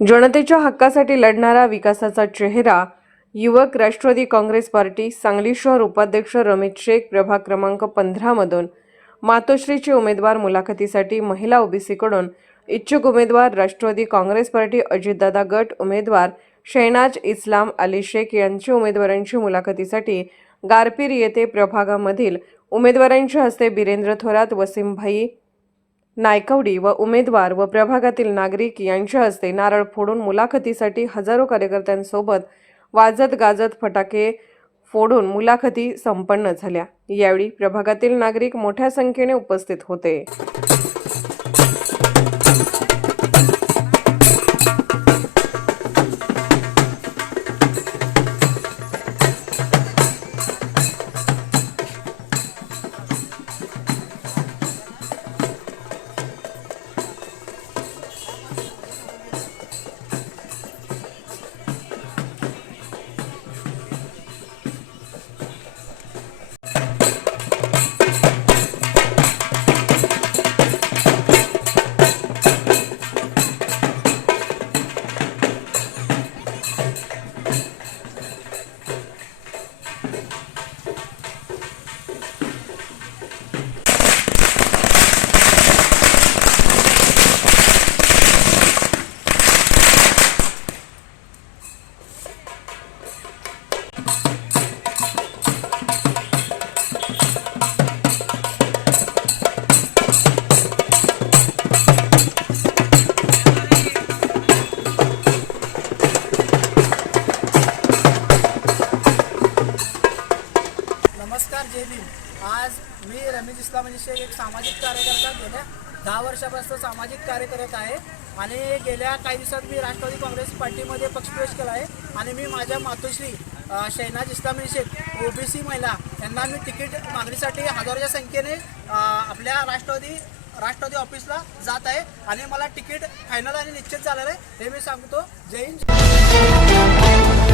जनतेच्या हक्कासाठी लढणारा विकासाचा चेहरा युवक राष्ट्रवादी काँग्रेस पार्टी सांगली शहर उपाध्यक्ष रमेश शेख प्रभाग क्रमांक 15 मधून मातोश्रीचे उमेदवार मुलाखतीसाठी महिला ओबीसीकडून इच्छुक उमेदवार राष्ट्रवादी काँग्रेस पार्टी अजितदादा गट उमेदवार शहनाज इस्लाम अली शेख यांच्या उमेदवारांची मुलाखतीसाठी गारपीर येथे प्रभागामधील उमेदवारांच्या हस्ते बिरेंद्र थोरात वसीमभाई नायकवडी व उमेदवार व प्रभागातील नागरिक यांच्या हस्ते नारळ फोडून मुलाखतीसाठी हजारो कार्यकर्त्यांसोबत वाजत गाजत फटाके फोडून मुलाखती संपन्न झाल्या। यावेळी प्रभागातील नागरिक मोठ्या संख्येने उपस्थित होते। नमस्कार, जय भीम। आज मी रमेश इस्लाम अली शेख एक सामाजिक कार्यकर्ता गेल्या 10 वर्षापासून सामाजिक कार्य करत आहे आणि गेल्या काही दिवसात मी राष्ट्रवादी काँग्रेस पार्टीमध्ये पक्षप्रवेश केला आहे आणि मी माझ्या मातोश्री शहनाज इस्लाम अली शेख ओबीसी महिला यांना मी तिकीट मागणीसाठी हजारोच्या संख्येने आपल्या राष्ट्रवादी ऑफिसला जात आहे आणि मला तिकीट फायनल आणि निश्चित झालेलं आहे हे मी सांगतो। जय हिंद।